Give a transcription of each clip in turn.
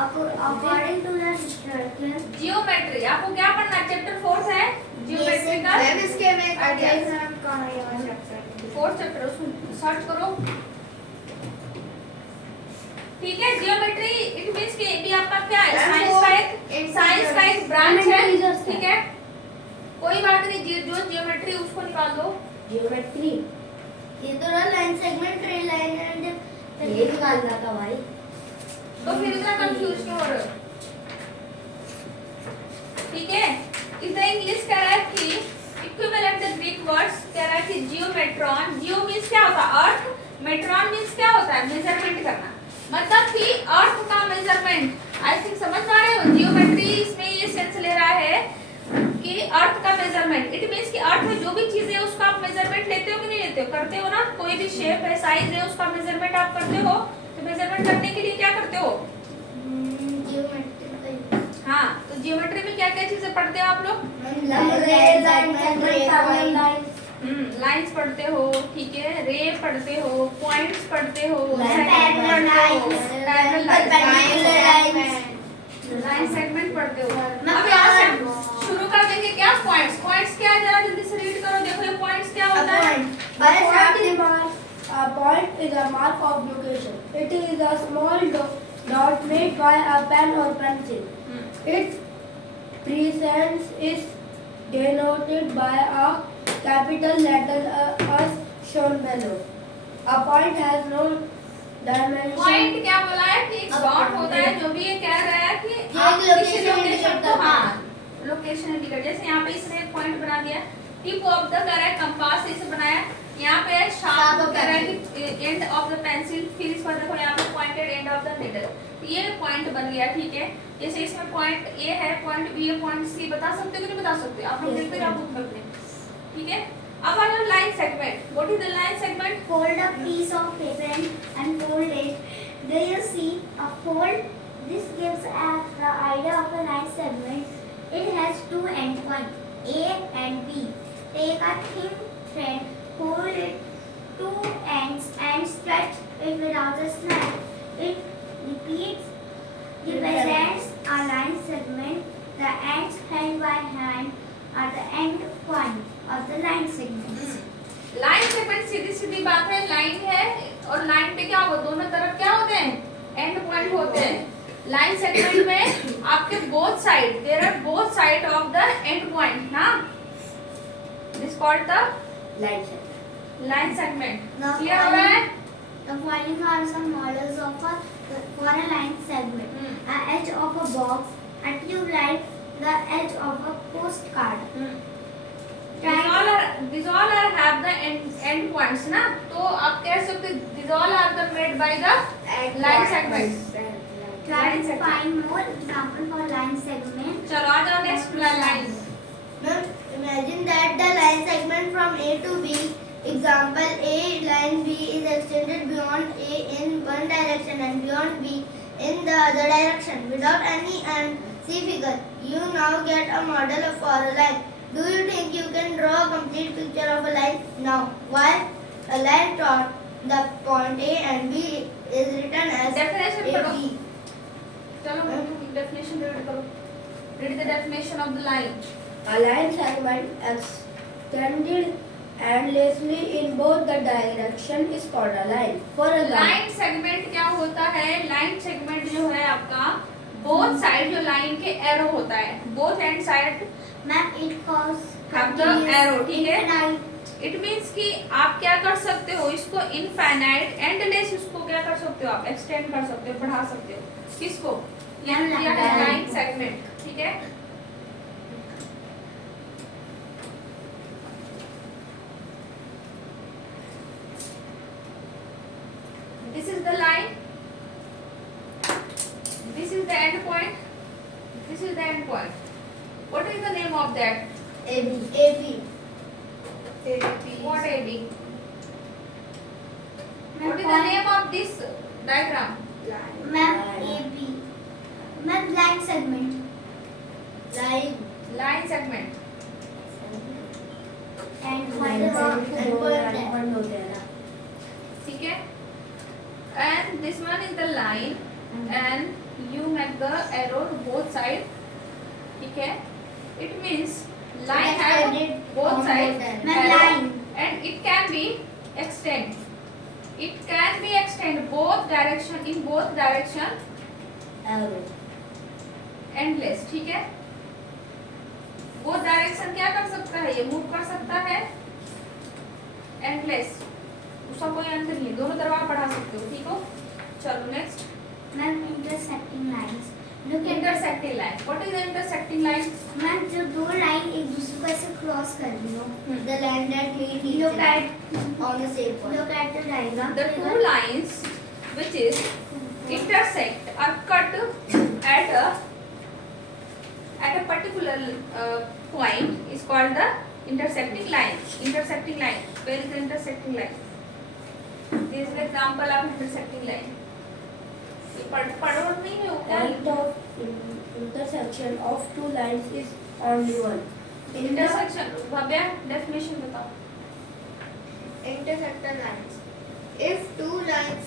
According to the structure, geometry आपको क्या पढ़ना है? चैप्टर 4 है जियोमेट्री का। मैम इसके में diagram कहाँ है यहाँ chapter? 4th चैप्टर उसको सर्च करो। ठीक है, जियोमेट्री इट मींस कि भी आपका क्या है? साइंस का एक ब्रांच है। ठीक है, कोई बात नहीं, जो जियोमेट्री उसको निकाल दो। Geometry. ये तो ना लाइन सेगमेंट रे लाइन एंड ये निकालना था भाई। तो फिर इतना कंफ्यूज क्यों हो रहे हो? ठीक है, इधर इंग्लिश कह रहा है कि इक्विवेलेंट द ग्रीक वर्ड्स कह रहा है कि जियोमेट्रॉन, जियो मींस क्या होता है? अर्थ, मेट्रॉन मींस क्या होता है? मेजरमेंट करना, मतलब कि अर्थ का मेजरमेंट। आई थिंक समझ पा रहे हो? जियोमेट्री इसमें ये सेंस ले रहा है कि अर्थ का मेजरमेंट। इट मींस कि अर्थ में जो भी चीजें है उसका आप मेजरमेंट लेते हो कि नहीं लेते हो? करते हो ना। कोई भी शेप है, साइज है, उसका मेजरमेंट आप करते हो। तो मेजरमेंट करने के लिए क्या करते हो? जियोमेट्री। हाँ, तो जियोमेट्री में क्या क्या चीजें पढ़ते हो आप लोग? लाइंस पढ़ते हो, ठीक है, रे पढ़ते हो, पॉइंट्स पढ़ते हो, लाइन सेगमेंट पढ़ते हो। अब यहाँ से शुरू कर देंगे क्या? पॉइंट्स। पॉइंट्स क्या है जरा जल्दी से रीड करो। देखो ये पॉइंट्स क्या होता है? A point is a mark of location. It is a small dot made by a pen or pencil. Its presence is denoted by a capital letter as shown below. A point has no dimension. Point क्या बोला है कि एक dot होता है, जो भी ये कह रहा है कि आप किसी लोकेशन को, हाँ, लोकेशन इंडिकेट। जैसे यहाँ पे इसने एक पॉइंट बना दिया। टिप ऑफ द कह रहा है कंपास से इसे बनाया। यहाँ पे शार्प कह रहा है कि एंड ऑफ द पेंसिल। फिर इस पर देखो यहाँ पे pointed end of the needle. ये पॉइंट बन गया। ठीक है, जैसे इसमें पॉइंट ए है, पॉइंट बी है, पॉइंट सी। बता सकते हो कि नहीं बता सकते? आप लोग देखते हैं बुक में अपने। ठीक है, अब आ जाओ line segment. What is the line segment? Fold a piece of paper and fold it. There you see a fold. This gives us the idea of a line segment. It has two endpoints, A and B. Take a thin thread, hold it two ends and stretch it without a snap. It represents a line segment. The ends held by hand are the end point of the line segments. Line segment सीधी सीधी बात है, line है और line पे क्या हो, दोनों तरफ क्या होते हैं? एंड पॉइंट होते हैं। लाइन सेगमेंट में आपके both side, there are both side of the end point ना। This called the line segment. Clear हो रहा है? The following are some models of for a line segment. A edge of a box, a tube light, the edge of a postcard. These all are have the end points ना, तो आप कह सकते these all are the made by the line segments. Try to find more example for line segment. चलो आ जाओ next line. Ma'am, imagine that the line segment from A to B, example A line B is extended beyond A in one direction and beyond B in the other direction without any and see figure. You now get a model for a line. Do you think you can draw a complete picture of a line? Now, while a line dot the point A and B is written as Definition पढ़ो। AB. चलो definition read करो। Read the definition of the line. A line segment extended endlessly in both the direction is called a line. For a line, line segment क्या होता है? Line segment जो है आपका both side, जो line के arrow होता है, both and side Map it cause have the arrow, ठीक है? infinite. इट मींस कि आप क्या कर सकते हो, इसको इनफाइनाइट एंडलेस, इसको क्या कर सकते हो? आप एक्सटेंड कर सकते हो, बढ़ा सकते हो। किसको? Line segment. ठीक है, this is the line, this is the end point, this is the end point. What is the name of that? AB. AB. What AB? What is the name of this diagram? Map AB. Map line segment. Line segment. And point होते हैं ना। ठीक है, and this one is the line and you make the arrow both side, ठीक है? It means line have both side arrow and it can be extend. It can be extend both direction in both direction arrow. endless, ठीक है? both direction क्या कर सकता है? ये move कर सकता है endless. उसका कोई अंत नहीं है, दोनों तरफ आप बढ़ा सकते हो, ठीक हो? चलो next. Ma'am intersecting lines. Look at intersecting line. What is intersecting line? Ma'am जो दो लाइन एक दूसरे को ऐसे क्रॉस कर रही हो. The line that meet each Look other at on the same point. look at the diagram. The two lines which is intersect are cut at a particular point is called the intersecting line. Intersecting line. Where is the intersecting line? This is the example of intersecting line. ये पढ़ो नहीं है क्या? Point of intersection of two lines is only one. Intersection. Bhavya definition बताओ. Intersector lines. If two lines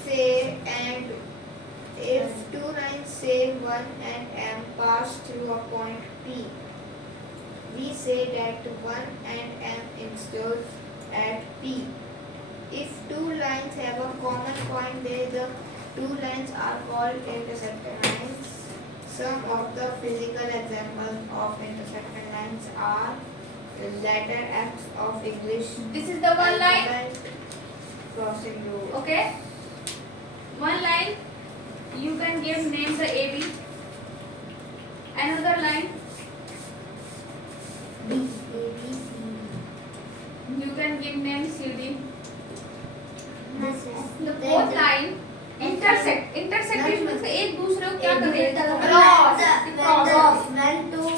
say 1 and M pass through a point P, we say that 1 and M intersect at P. If two lines have a common point, the two lines are called intersecting lines. Some of the physical examples of intersecting lines are the letter X of English. This is the one line. Crossing road. Okay. One line. You can give name the AB. Another line. B, A, B, C. You can give name CD. This is The both line intersect. Intersect means एक दूसरे को क्या करेगा? Cross. When two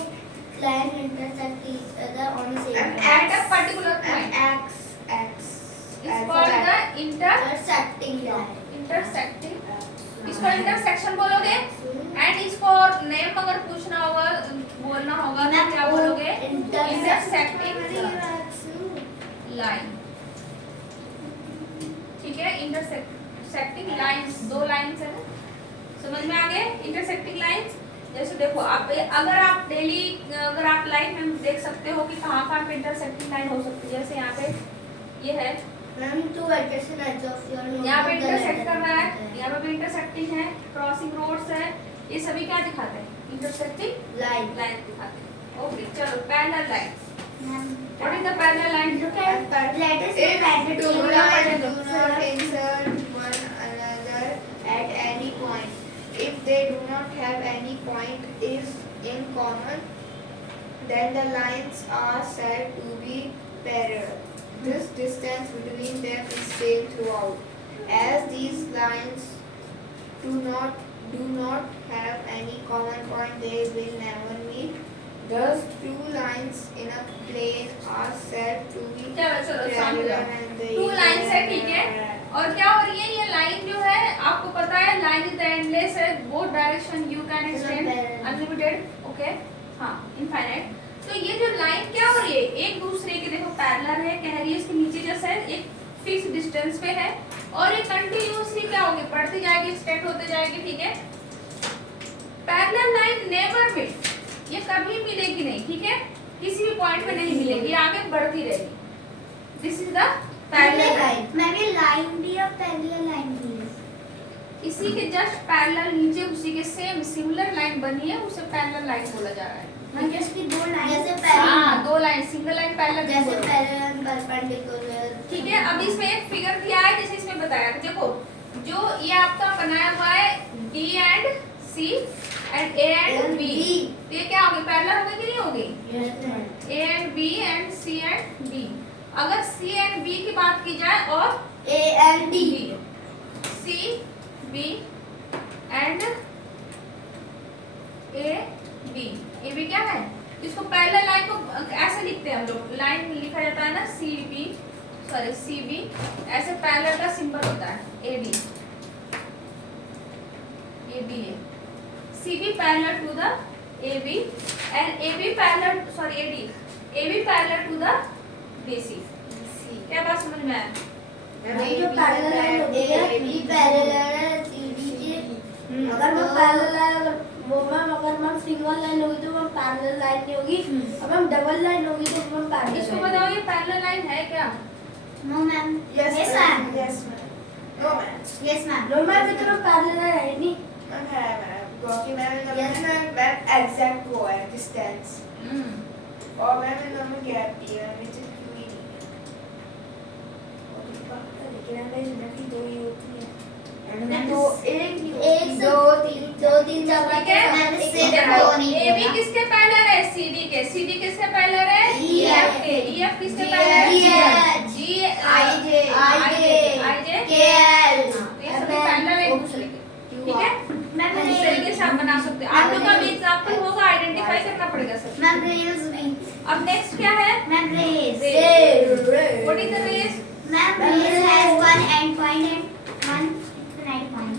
lines intersect each other on the same point. At a particular point. X. It's called the Intersecting line. intersecting. इसको intersection बोलोगे? And इसको name अगर पूछना होगा, बोलना होगा तो क्या बोलोगे? Intersecting line. ठीक है? Intersecting lines. दो lines है ना? समझ में आ गए? Intersecting lines. जैसे देखो आप अगर आप डेली अगर आप लाइफ में देख सकते हो कि कहाँ पे इंटरसेक्टिंग लाइन हो सकती है. जैसे यहाँ पे ये है, Ma'am, two adjacent edges of your यहाँ पे इंटरसेक्ट कर रहा है, यहाँ पे भी इंटरसेक्टिंग है, क्रॉसिंग रोड्स है, ये सभी क्या दिखाते हैं? Intersecting line. लाइन दिखाते हैं. ओके चलो parallel line. Ma'am, what is the parallel line? look at let us look at the Two table. lines do not insert one another at any point. If they do not have any point is in common, then the lines are said to be parallel. This distance between them is same throughout. As these lines do not have any common point, they will never meet. Thus, two lines in a plane are said to be चलो parallel and they two lines है, ठीक है? और क्या हो रही है? ये लाइन जो है आपको पता है लाइन इज एंडलेस है, both direction you can extend unlimited. Okay हाँ इनफाइनाइट. तो ये जो लाइन क्या हो रही है? एक दूसरे के देखो पैरेलल है, कह रही है इसके नीचे जैसे एक फिक्स डिस्टेंस पे है और ये कंटिन्यूअसली क्या होगी? बढ़ती जाएगी, एक्सटेंड होते जाएगी. ठीक है? Parallel line never meet. ये कभी मिलेगी नहीं. ठीक है? किसी भी पॉइंट पे नहीं मिलेगी, आगे बढ़ती रहेगी. This is the parallel line. Ma'am ये लाइन भी और पैरेलल लाइन भी है. इसी के जस्ट पैरेलल नीचे उसी के सेम सिमिलर लाइन बनी है, उसे पैरेलल लाइन बोला जा रहा है. मैम जस्ट की दो लाइन जैसे हाँ दो लाइन, सिंगल लाइन पैरेलल जैसे बोलो. parallel and perpendicular. ठीक है? अब इसमें एक फिगर दिया है जैसे इसमें बताया. देखो जो ये आपका बनाया हुआ है D and C and A and B, तो ये क्या होगी? पैरेलल होगी कि नहीं होगी? Yes, ma'am. A and B and C and D. अगर C एंड B की बात की जाए और A and D. C B and A B. ये भी क्या है? इसको पैरेलल लाइन को ऐसे लिखते हैं हम लोग. लाइन लिखा जाता है ना C B, ऐसे पैरेलल का सिंबल होता है A B. ये B है. C B parallel to the A B and A B parallel sorry A D. A B parallel to the B C. क्या बात समझ में आया? जो parallel line होती है, AB parallel है CD के. अगर मैं पैरेलल लाइन अगर मैम सिंगल लाइन होगी तो मैम पैरेलल लाइन नहीं होगी, और मैम डबल लाइन होगी तो मैम पैरेलल। इसको बताओ ये पैरेलल लाइन है क्या? No, ma'am. Yes, Yes, ma'am. ma'am. Yes, ma'am. No, ma'am. Yes, ma'am. No ma'am ये तो पैरेलल लाइन है नहीं। मैम है मैम, क्योंकि मैम yes, मैम एग्जैक्ट वो है डिस्टेंस, और मैम इनमें गैप दिया है which is QED। लेकिन हमें इसमें दो ही होती है। तो एक दो, तीन जब ठीक है? मैंने एक सिर्फ देखो, दो नहीं AB बोला। किसके पैरेलल है? CD के। CD किसके पैरेलल है? EF के। EF किसके GH, पैरेलल है? GH, G IJ, IJ KL, ये सभी पैरेलल है एक दूसरे के। ठीक है? मैम इस तरीके से आप बना सकते हो। आप लोग का भी एग्जांपल होगा, आइडेंटिफाई करना पड़ेगा सब। मैम रेज भी, अब नेक्स्ट क्या है? Ma'am rays. What is the race? Ma'am rays has one end point and one infinite point.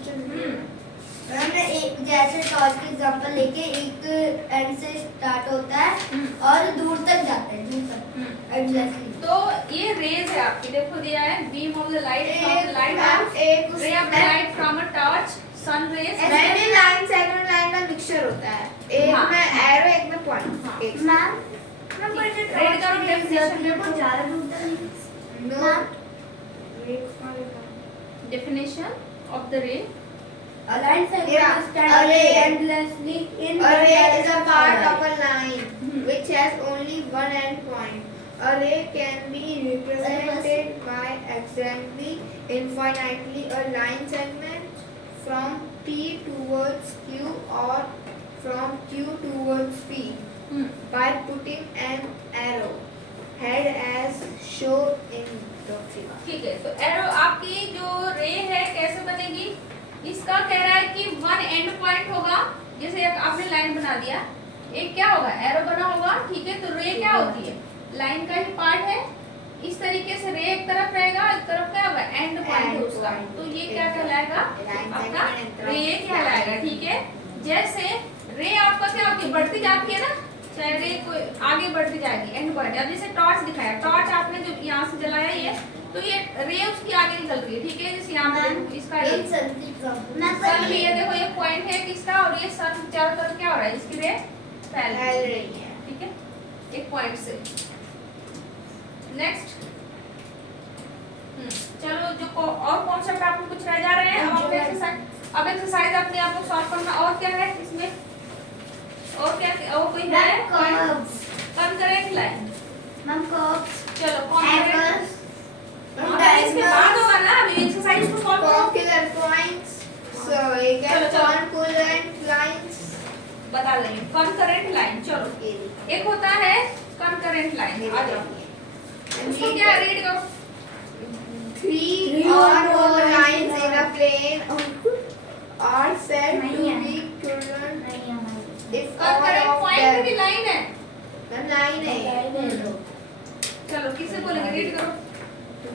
मैंने एक जैसे टॉर्च का एग्जांपल लेके एक एंड से स्टार्ट होता है और दूर तक जाता है, दूर तक एग्जैक्टली। तो ये रेज है आपकी, देखो दिया है beam of the light from the light ma'am एक ray of the light from a torch sun rays. मैंने लाइन सेकंड लाइन का मिक्सचर होता है, एक हाँ। में एरो एक में पॉइंट। एक मैम मैम पर जो रेड करो, definition मेरे देखो। को ज्यादा दूर तक नहीं। No definition of the ray. A line segment Yeah, extends array. endlessly in one Array is a direction part or of a line which has only one end point. Array can be represented by exactly infinitely a line segment from P towards Q or from Q towards P by putting an arrow head as shown in the figure. ठीक है, तो arrow आपकी जो रे है कैसे बनेगी? इसका कह रहा है कि वन एंड पॉइंट होगा, जैसे एक आपने लाइन बना दिया, एक क्या होगा? एरो बना होगा, ठीक है? तो रे क्या होती है? लाइन का ही पार्ट है। इस तरीके से रे एक तरफ रहेगा, एक तरफ क्या होगा? एंड पॉइंट है उसका। तो ये क्या कहलाएगा? आपका रे कहलाएगा, ठीक है? जैसे रे आपका क्या होती है? बढ़ती जाती है ना, चाहे रे कोई आगे बढ़ती जाएगी, एंड पॉइंट। अब जैसे टॉर्च दिखाया, टॉर्च आपने जो यहाँ से जलाया ये, तो ये रे उसकी आगे निकल रही है, ठीक है? जैसे यहाँ पे इसका ये सन भी है, देखो ये पॉइंट है किसका, और ये सन चारों तरफ क्या हो रहा है? इसकी रे फैल रही है, ठीक है? एक पॉइंट से। नेक्स्ट चलो, जो और कॉन्सेप्ट आपको कुछ रह जा रहे हैं? अब एक्सरसाइज अपने आप को सॉल्व करना। और क्या है इसमें? और क्या, और कोई है? Concurrent line. मैम कर्व्स, चलो कंकरेंट, इसके Diagonals, बाद होगा ना, अभी एक्सरसाइज को सॉल्व करो। circular points, so you चलो, get चलो। concurrent lines. बता देंगे कंकरेंट लाइन। चलो, एक होता है कंकरेंट लाइन, आ जाओ उसको क्या रीड करो। Three or more lines in a plane are said to be current नहीं हमारी। if all concurrent of point भी them लाइन है। line है। चलो किसे बोलेंगे, रीड करो।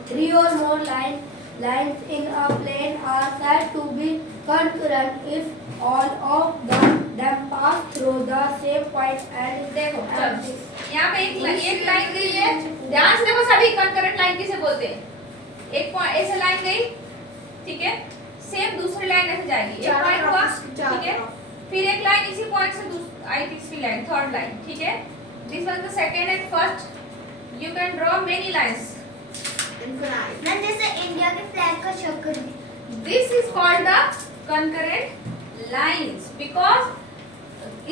Three or more lines in a plane are said to be concurrent if all of them pass through the same point and देखो चलो, यहाँ पे एक लाइन गई है, ध्यान से देखो सभी। कंकरेंट लाइन किसे बोलते हैं? एक पॉइंट ऐसे लाइन गई, ठीक है? सेम दूसरी लाइन ऐसे जाएगी, एक पॉइंट हुआ, ठीक है? फिर एक लाइन इसी पॉइंट से आई तीसरी लाइन, थर्ड लाइन, ठीक है? This was the second and first. You can draw many lines. Infinite. Ma'am जैसे इंडिया के फ्लैग का चक्कर है। This is called the concurrent lines because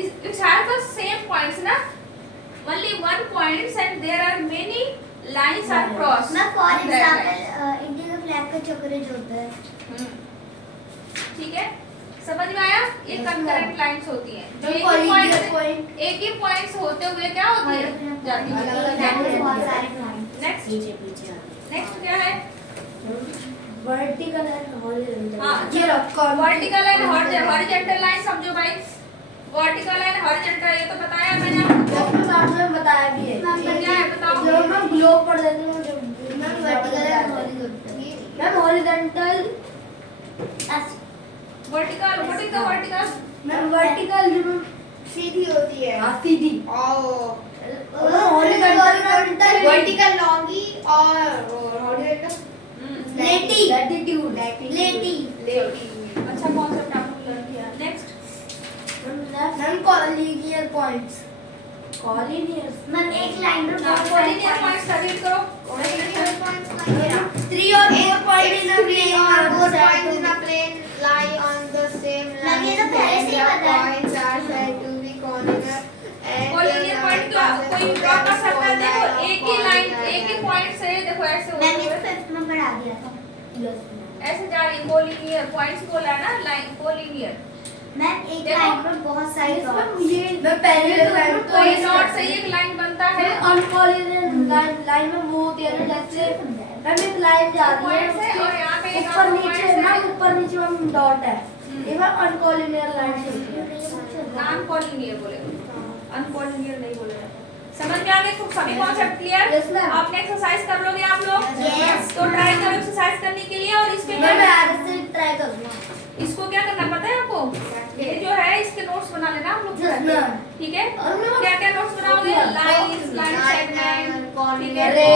it has the same points, na? Only one points and there are many lines are crossed. मैं for on that line. Example India का flag का चक्कर जो होता है। ठीक है, समझ में आया? ये कंकरेंट लाइंस होती हैं जो एक ही पॉइंट से होते हुए क्या होती है? जाती है। बहुत सारे पॉइंट। नेक्स्ट नेक्स्ट क्या है? vertical and horizontal. हाँ, ये रखो। वर्टिकल एंड हॉरिजॉन्टल लाइन समझो भाई। वर्टिकल एंड हॉरिजॉन्टल ये तो बताया मैंने आपको। डॉक्टर साहब ने बताया भी है। ये क्या है बताओ? जब मैं ग्लोब पढ़ देती हूँ जब ma'am vertical and horizontal. Ma'am horizontal vertical, what is the vertical? Ma'am vertical जो सीधी होती है। हाँ सीधी horizontal vertical longi और horizontal लेटी। latitude लेटी। lady. अच्छा कॉन्सेप्ट आपको क्लियर किया। Next ma'am collinear points. Collinear ma'am एक लाइन पर बहुत सारे कोलिनियर पॉइंट्स का रीड करो। 3 or 4 points in a plane or 4 points in a plane lie on the same ma'am, ये line. तो पहले से ही The पता है। points are said to be collinear. And collinear point का कोई ड्रॉ कर सकता है। देखो एक ही लाइन एक ही पॉइंट से देखो ऐसे मैम ये होते तो 5th में पढ़ा दिया था। ऐसे जा रही कोलिनियर पॉइंट्स बोला है ना लाइन कोलिनियर। मैम एक देखो। लाइन पर बहुत सारे डॉट। ये मैं पैरेलल लाइन तो कोई ये नॉट से एक लाइन बनता है। अनकॉलिनियर लाइन में वो होती है ना, जैसे मैम एक लाइन जा रही है पॉइंट से और यहाँ पे एक ऊपर और नीचे पॉइंट ना, से ऊपर नीचे में डॉट है। ये मैम अनकॉलिनियर लाइन से होती है। नॉन कोलिनियर बोलेगा, अनकोलिनियर नहीं बोलेगा। समझ में आ गए? तो सभी कॉन्सेप्ट क्लियर? Yes, ma'am. आपने एक्सरसाइज कर लोगे आप लोग? Yes. तो ट्राई करो एक्सरसाइज करने के लिए। और इसके मैं बाद आगे से ट्राई करूंगा. इसको क्या करना पता है आपको? ये जो है इसके नोट्स बना लेना आप लोग। Yes, ma'am. ठीक है? और मैम क्या क्या नोट्स बनाओगे? लाइंस, लाइन सेगमेंट, ठीक है? पैरेलल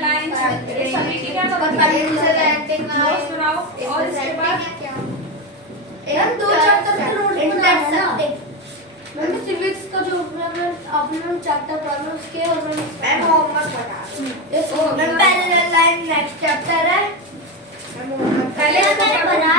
लाइंस, ये सभी की क्या नोट्स बनाओ। और इसके बाद मैम 2 चैप्टर के नोट्स बनाना है ना। मैम सिविक्स का जो आपने चैप्टर पढ़ा उसके और मैं होमवर्क बता यस मैं पैरेलल लाइन नेक्स्ट चैप्टर है. पहले मैंने बना